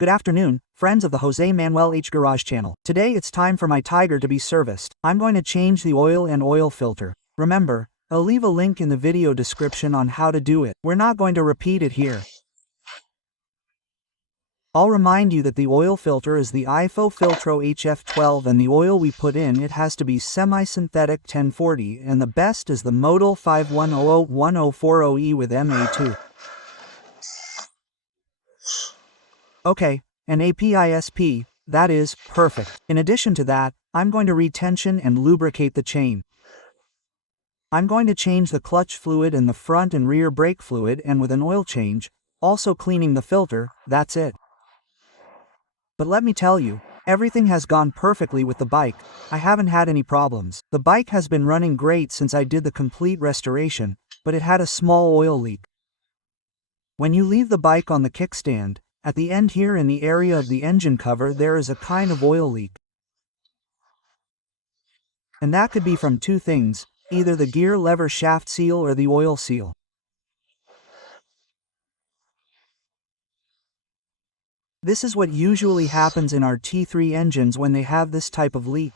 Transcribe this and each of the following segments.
Good afternoon, friends of the Jose Manuel H. Garage channel. Today it's time for my Tiger to be serviced. I'm going to change the oil and oil filter. Remember, I'll leave a link in the video description on how to do it. We're not going to repeat it here. I'll remind you that the oil filter is the IFO Filtro HF12 and the oil we put in it has to be semi-synthetic 1040 and the best is the Model 51001040E with MA2. Okay, and APISP, that is, perfect. In addition to that, I'm going to retension and lubricate the chain. I'm going to change the clutch fluid and the front and rear brake fluid and with an oil change, also cleaning the filter, that's it. But let me tell you, everything has gone perfectly with the bike. I haven't had any problems. The bike has been running great since I did the complete restoration, but it had a small oil leak. When you leave the bike on the kickstand, at the end here in the area of the engine cover there is a kind of oil leak. And that could be from two things, either the gear lever shaft seal or the oil seal. This is what usually happens in our T3 engines when they have this type of leak.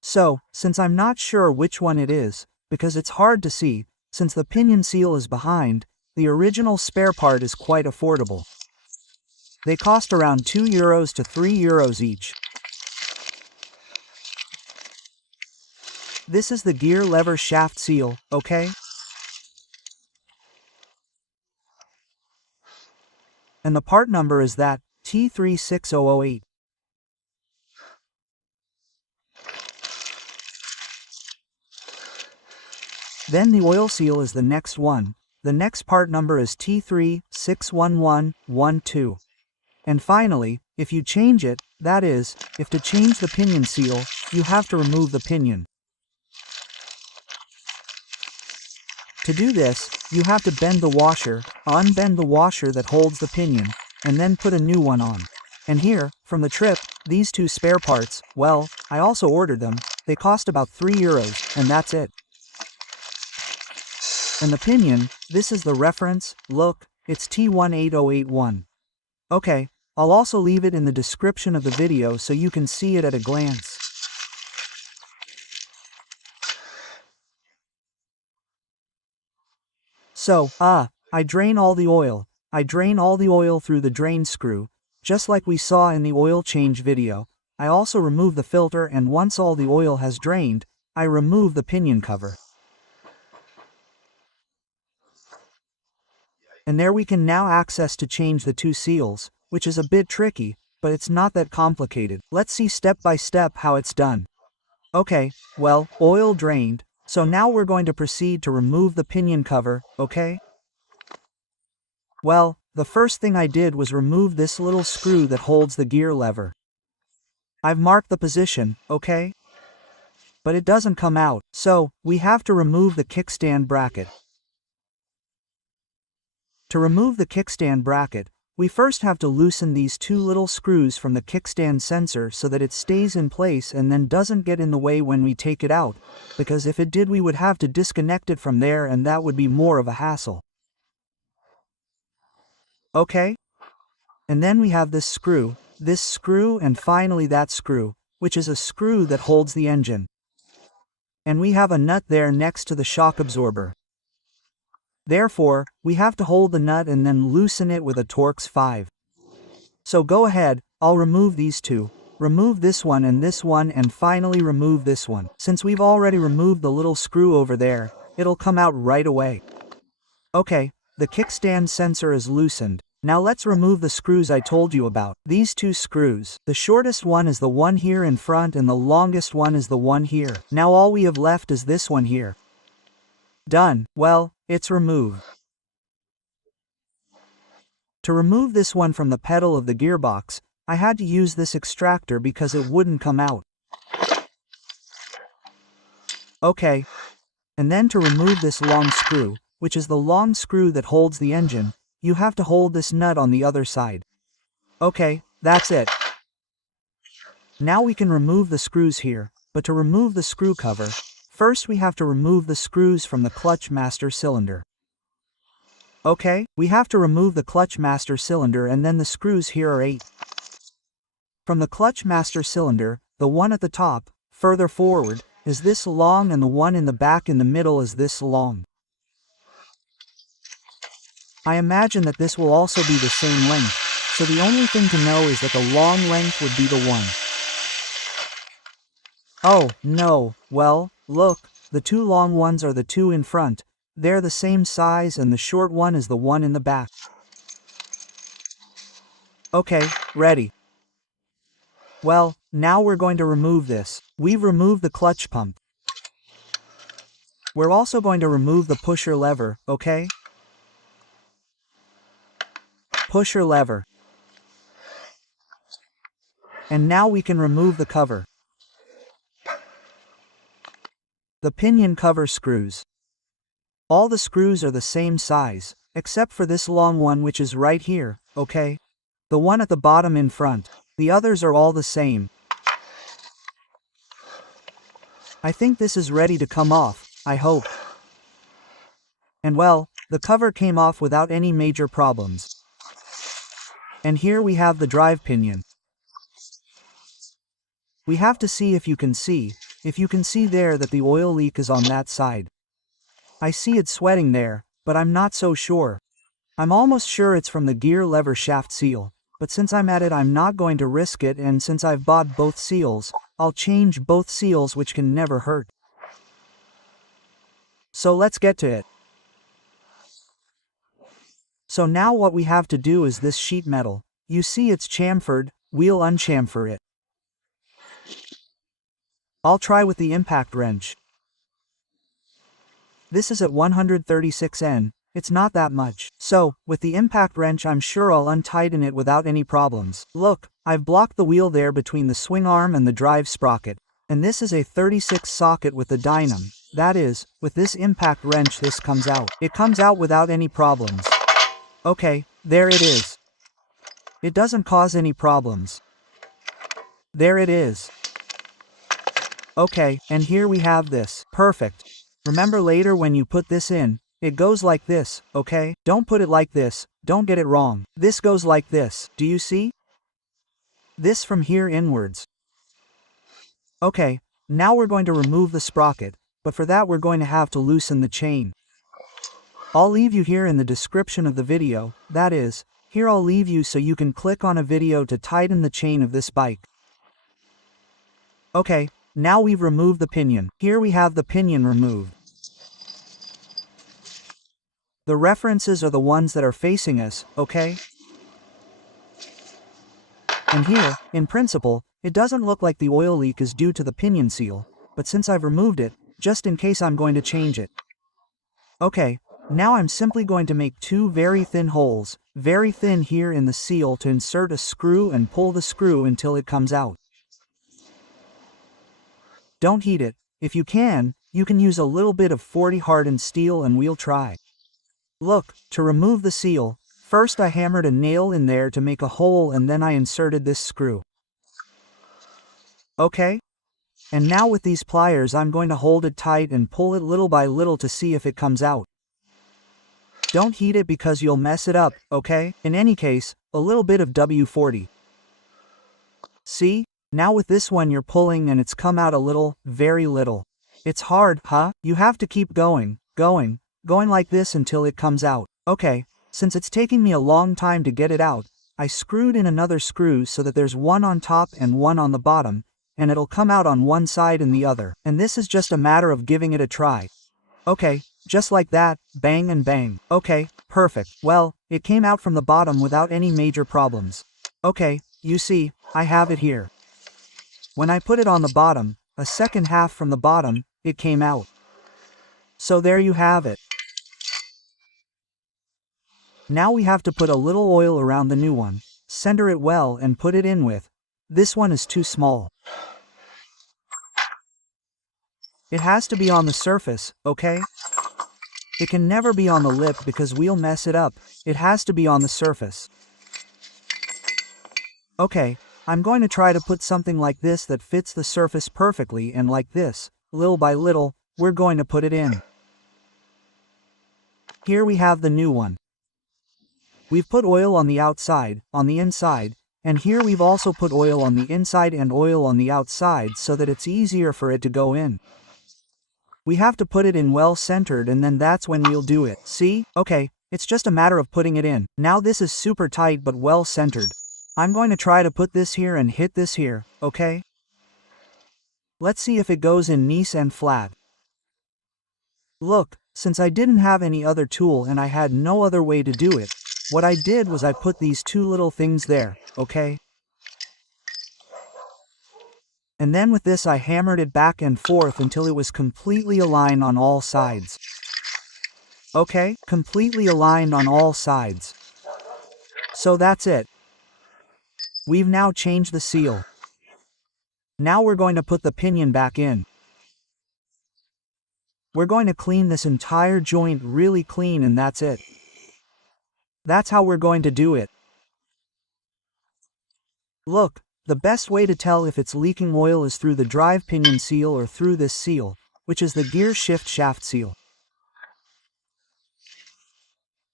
So, since I'm not sure which one it is, because it's hard to see, since the pinion seal is behind, the original spare part is quite affordable. They cost around €2 to €3 each. This is the gear lever shaft seal, okay? And the part number is that, T36008. Then the oil seal is the next one. The next part number is T3611112. And finally, if you change it, that is, if to change the pinion seal, you have to remove the pinion. To do this, you have to bend the washer, unbend the washer that holds the pinion, and then put a new one on. And here, from the trip, these two spare parts, well, I also ordered them, they cost about €3, and that's it. And the pinion, this is the reference, look, it's T18081. Okay, I'll also leave it in the description of the video so you can see it at a glance. So, I drain all the oil. I drain all the oil through the drain screw, just like we saw in the oil change video. I also remove the filter and once all the oil has drained, I remove the pinion cover. And there we can now access to change the two seals, which is a bit tricky, but it's not that complicated. Let's see step by step how it's done. Okay, well, oil drained, so now we're going to proceed to remove the pinion cover, okay? Well, the first thing I did was remove this little screw that holds the gear lever. I've marked the position, okay? But it doesn't come out, so we have to remove the kickstand bracket. To remove the kickstand bracket, we first have to loosen these two little screws from the kickstand sensor so that it stays in place and then doesn't get in the way when we take it out, because if it did we would have to disconnect it from there and that would be more of a hassle. Okay? And then we have this screw and finally that screw, which is a screw that holds the engine. And we have a nut there next to the shock absorber. Therefore, we have to hold the nut and then loosen it with a Torx 5. So go ahead, I'll remove these two, remove this one and finally remove this one. Since we've already removed the little screw over there, it'll come out right away. Okay, the kickstand sensor is loosened. Now let's remove the screws I told you about. These two screws. The shortest one is the one here in front and the longest one is the one here. Now all we have left is this one here. Done. Well, it's removed. To remove this one from the pedal of the gearbox, I had to use this extractor because it wouldn't come out. Okay. And then to remove this long screw, which is the long screw that holds the engine, you have to hold this nut on the other side. Okay, that's it. Now we can remove the screws here, but to remove the screw cover, first we have to remove the screws from the clutch master cylinder. Okay, we have to remove the clutch master cylinder and then the screws here are 8. From the clutch master cylinder, the one at the top, further forward, is this long and the one in the back in the middle is this long. I imagine that this will also be the same length, so the only thing to know is that the long length would be the one. Oh, no, well, look, the two long ones are the two in front, they're the same size and the short one is the one in the back. Okay, ready. Well, now we're going to remove this. We've removed the clutch pump. We're also going to remove the pusher lever, okay? Pusher lever. And now we can remove the cover. The pinion cover screws. All the screws are the same size, except for this long one which is right here, okay? The one at the bottom in front. The others are all the same. I think this is ready to come off, I hope. And well, the cover came off without any major problems. And here we have the drive pinion. We have to see if you can see there that the oil leak is on that side. I see it sweating there, but I'm not so sure. I'm almost sure it's from the gear lever shaft seal, but since I'm at it I'm not going to risk it, and since I've bought both seals, I'll change both seals, which can never hurt. So let's get to it. So now what we have to do is this sheet metal. You see it's chamfered, we'll unchamfer it. I'll try with the impact wrench. This is at 136 N, it's not that much. So, with the impact wrench I'm sure I'll untighten it without any problems. Look, I've blocked the wheel there between the swing arm and the drive sprocket. And this is a 36 socket with the dynam. That is, with this impact wrench this comes out. It comes out without any problems. Okay, there it is. It doesn't cause any problems. There it is. Okay, and here we have this. Perfect. Remember later when you put this in, it goes like this, okay? Don't put it like this, don't get it wrong. This goes like this, do you see? This from here inwards. Okay, now we're going to remove the sprocket, but for that we're going to have to loosen the chain. I'll leave you here in the description of the video, that is, here I'll leave you so you can click on a video to tighten the chain of this bike. Okay, now we've removed the pinion. Here we have the pinion removed. The references are the ones that are facing us, okay? And here, in principle, it doesn't look like the oil leak is due to the pinion seal, but since I've removed it, just in case I'm going to change it. Okay, now I'm simply going to make two very thin holes, very thin here in the seal to insert a screw and pull the screw until it comes out. Don't heat it. If you can use a little bit of 40 hardened steel and we'll try. Look, to remove the seal, first I hammered a nail in there to make a hole and then I inserted this screw. Okay? And now with these pliers I'm going to hold it tight and pull it little by little to see if it comes out. Don't heat it because you'll mess it up, okay? In any case, a little bit of W40. See? Now with this one you're pulling and it's come out a little, very little. It's hard, huh? You have to keep going like this until it comes out. Okay, since it's taking me a long time to get it out, I screwed in another screw so that there's one on top and one on the bottom, and it'll come out on one side and the other. And this is just a matter of giving it a try. Okay, just like that, bang and bang. Okay, perfect. Well, it came out from the bottom without any major problems. Okay, you see, I have it here. When I put it on the bottom, a second half from the bottom, it came out. So there you have it. Now we have to put a little oil around the new one, center it well and put it in with. This one is too small. It has to be on the surface, okay? It can never be on the lip because we'll mess it up. It has to be on the surface. Okay, I'm going to try to put something like this that fits the surface perfectly, and like this, little by little, we're going to put it in. Here we have the new one. We've put oil on the outside, on the inside, and here we've also put oil on the inside and oil on the outside so that it's easier for it to go in. We have to put it in well centered and then that's when we'll do it. See? Okay, it's just a matter of putting it in. Now this is super tight but well centered. I'm going to try to put this here and hit this here, okay? Let's see if it goes in nice and flat. Look, since I didn't have any other tool and I had no other way to do it, what I did was I put these two little things there, okay? And then with this I hammered it back and forth until it was completely aligned on all sides. Okay, completely aligned on all sides. So that's it. We've now changed the seal. Now we're going to put the pinion back in. We're going to clean this entire joint really clean and that's it. That's how we're going to do it. Look, the best way to tell if it's leaking oil is through the drive pinion seal or through this seal, which is the gear shift shaft seal.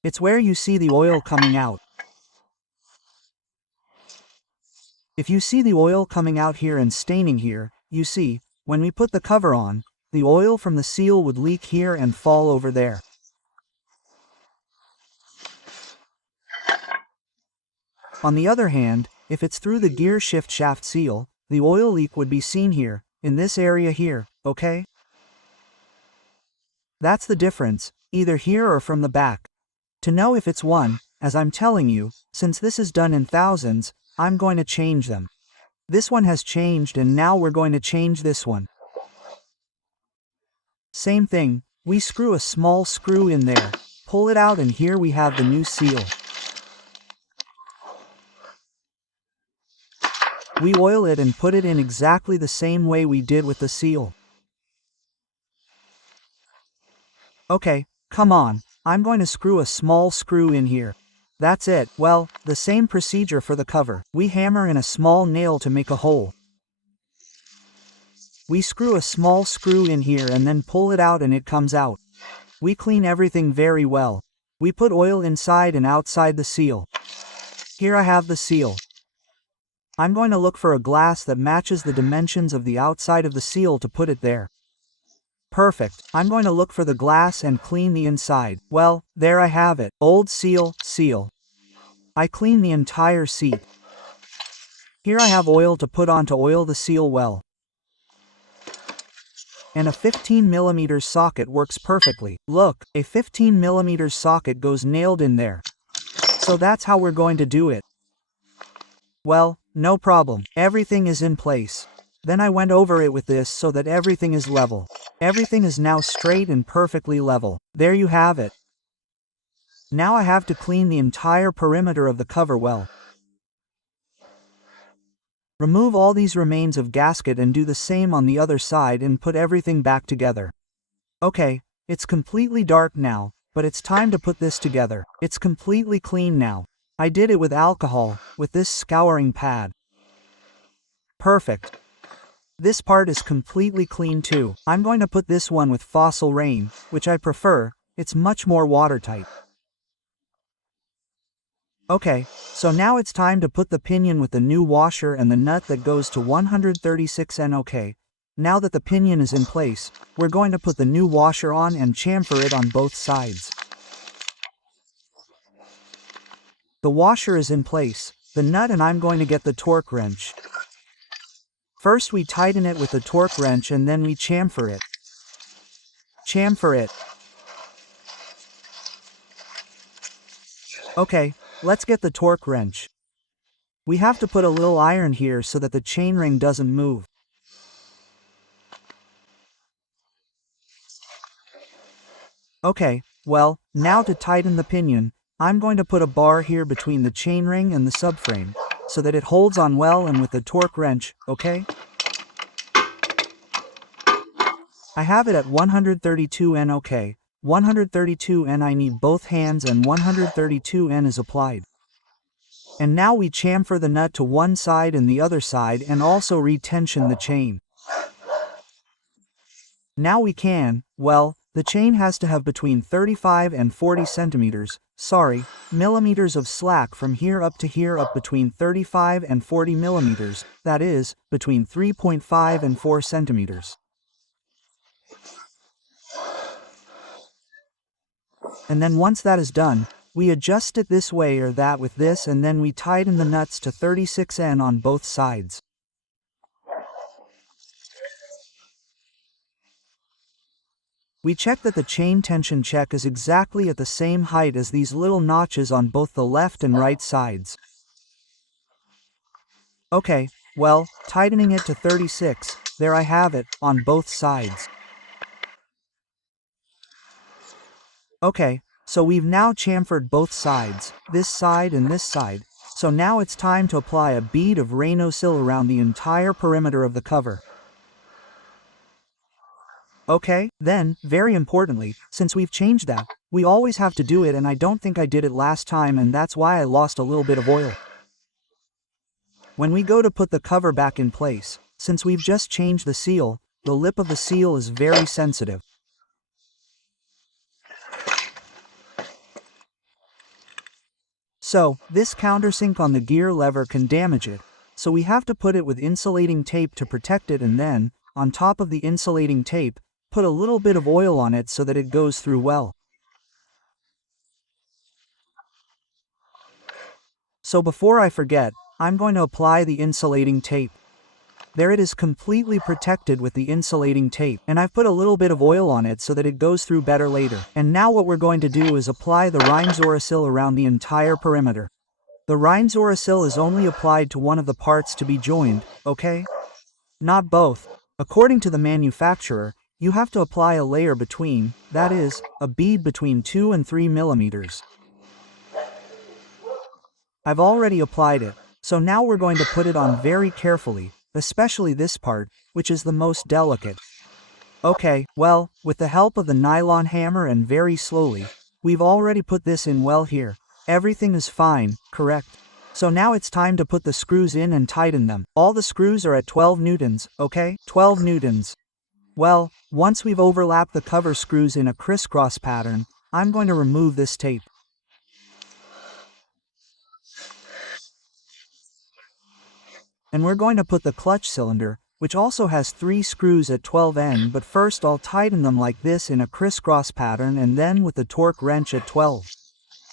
It's where you see the oil coming out. If you see the oil coming out here and staining here, you see, when we put the cover on, the oil from the seal would leak here and fall over there. On the other hand, if it's through the gear shift shaft seal, the oil leak would be seen here, in this area here, okay? That's the difference, either here or from the back. To know if it's one, as I'm telling you, since this is done in thousands, I'm going to change them. This one has changed and now we're going to change this one. Same thing, we screw a small screw in there, pull it out and here we have the new seal. We oil it and put it in exactly the same way we did with the seal. Okay, come on, I'm going to screw a small screw in here. That's it. Well, the same procedure for the cover. We hammer in a small nail to make a hole. We screw a small screw in here and then pull it out and it comes out. We clean everything very well. We put oil inside and outside the seal. Here I have the seal. I'm going to look for a glass that matches the dimensions of the outside of the seal to put it there. Perfect. I'm going to look for the glass and clean the inside. Well, there I have it. Old seal, seal. I clean the entire seat. Here I have oil to put on to oil the seal well. And a 15mm socket works perfectly. Look, a 15mm socket goes nailed in there. So that's how we're going to do it. Well, no problem. Everything is in place. Then I went over it with this so that everything is level. Everything is now straight and perfectly level. There you have it. Now I have to clean the entire perimeter of the cover well. Remove all these remains of gasket and do the same on the other side and put everything back together. Okay, it's completely dark now, but it's time to put this together. It's completely clean now. I did it with alcohol, with this scouring pad. Perfect. This part is completely clean too. I'm going to put this one with fossil rain, which I prefer. It's much more watertight. Okay, so now it's time to put the pinion with the new washer and the nut that goes to 136 N. Okay, now that the pinion is in place, we're going to put the new washer on and chamfer it on both sides. The washer is in place, the nut, and I'm going to get the torque wrench. First we tighten it with the torque wrench and then we chamfer it. Chamfer it. Okay, let's get the torque wrench. We have to put a little iron here so that the chainring doesn't move. Okay, well, now to tighten the pinion, I'm going to put a bar here between the chainring and the subframe, so that it holds on well and with the torque wrench, okay? I have it at 132 N. Okay, 132 N. I need both hands and 132 N is applied. And now we chamfer the nut to one side and the other side and also retension the chain. Now we can, well, The chain has to have between 35 and 40 centimeters, millimeters of slack from here up to here, up between 35 and 40 millimeters, that is, between 3.5 and 4 centimeters. And then once that is done, we adjust it this way or that with this, and then we tighten the nuts to 36N on both sides. We check that the chain tension check is exactly at the same height as these little notches on both the left and right sides. Okay, well, tightening it to 36, there I have it, on both sides. Okay, so we've now chamfered both sides, this side and this side, so now it's time to apply a bead of Raynosil around the entire perimeter of the cover. Okay, then, very importantly, since we've changed that, we always have to do it, and I don't think I did it last time, and that's why I lost a little bit of oil. When we go to put the cover back in place, since we've just changed the seal, the lip of the seal is very sensitive. So, this countersink on the gear lever can damage it, so we have to put it with insulating tape to protect it, and then, on top of the insulating tape, put a little bit of oil on it so that it goes through well. So before I forget, I'm going to apply the insulating tape. There it is, completely protected with the insulating tape, and I've put a little bit of oil on it so that it goes through better later. And now what we're going to do is apply the Rheinzorosil around the entire perimeter. The Rheinzorosil is only applied to one of the parts to be joined, okay? Not both. According to the manufacturer, you have to apply a layer between, that is, a bead between 2 and 3 millimeters. I've already applied it, so now we're going to put it on very carefully, especially this part, which is the most delicate. Okay, well, with the help of the nylon hammer and very slowly, we've already put this in well here. Everything is fine, correct? So now it's time to put the screws in and tighten them. All the screws are at 12 newtons, okay? 12 newtons. Well, once we've overlapped the cover screws in a crisscross pattern, I'm going to remove this tape. And we're going to put the clutch cylinder, which also has 3 screws at 12N, but first I'll tighten them like this in a crisscross pattern, and then with the torque wrench at 12.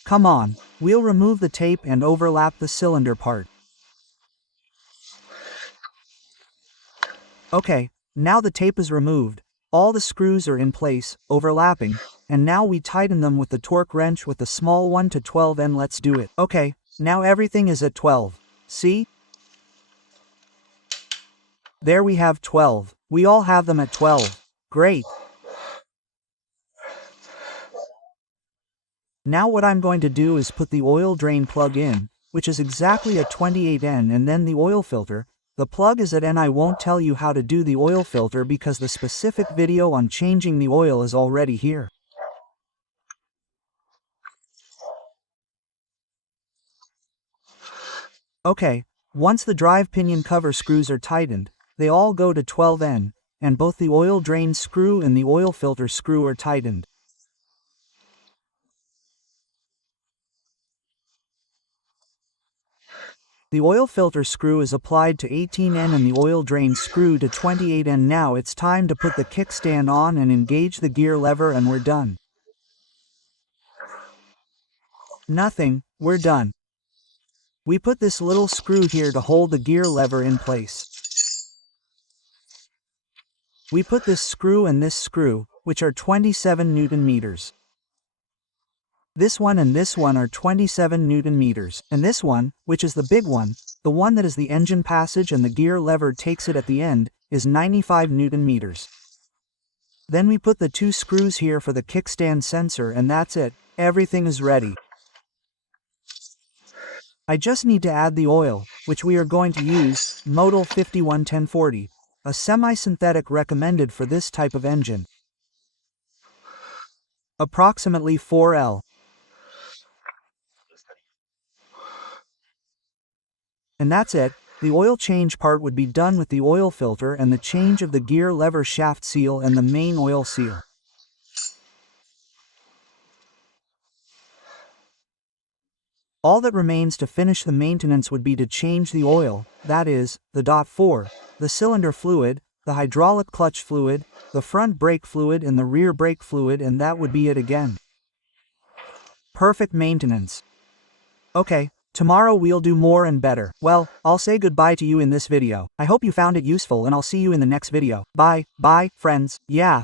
Come on, we'll remove the tape and overlap the cylinder part. Okay, now the tape is removed, all the screws are in place, overlapping, and now we tighten them with the torque wrench with the small one to 12N. Let's do it. Okay, now everything is at 12. See? There we have 12. We all have them at 12. Great. Now what I'm going to do is put the oil drain plug in, which is exactly at 28N, and then the oil filter. The plug is at N. I won't tell you how to do the oil filter because the specific video on changing the oil is already here. Okay, once the drive pinion cover screws are tightened, they all go to 12N, and both the oil drain screw and the oil filter screw are tightened. The oil filter screw is applied to 18N and the oil drain screw to 28N. Now it's time to put the kickstand on and engage the gear lever, and we're done. Nothing, we're done. We put this little screw here to hold the gear lever in place. We put this screw and this screw, which are 27 Newton meters. This one and this one are 27 Newton meters, and this one, which is the big one, the one that is the engine passage and the gear lever takes it at the end, is 95 Newton meters. Then we put the 2 screws here for the kickstand sensor, and that's it. Everything is ready. I just need to add the oil, which we are going to use, Model 511040, a semi-synthetic recommended for this type of engine. Approximately 4L. And that's it. The oil change part would be done with the oil filter and the change of the gear lever shaft seal and the main oil seal. All that remains to finish the maintenance would be to change the oil, that is, the .4, the cylinder fluid, the hydraulic clutch fluid, the front brake fluid and the rear brake fluid, and that would be it again. Perfect maintenance. Okay, tomorrow we'll do more and better. Well, I'll say goodbye to you in this video. I hope you found it useful and I'll see you in the next video. Bye, friends. Yeah.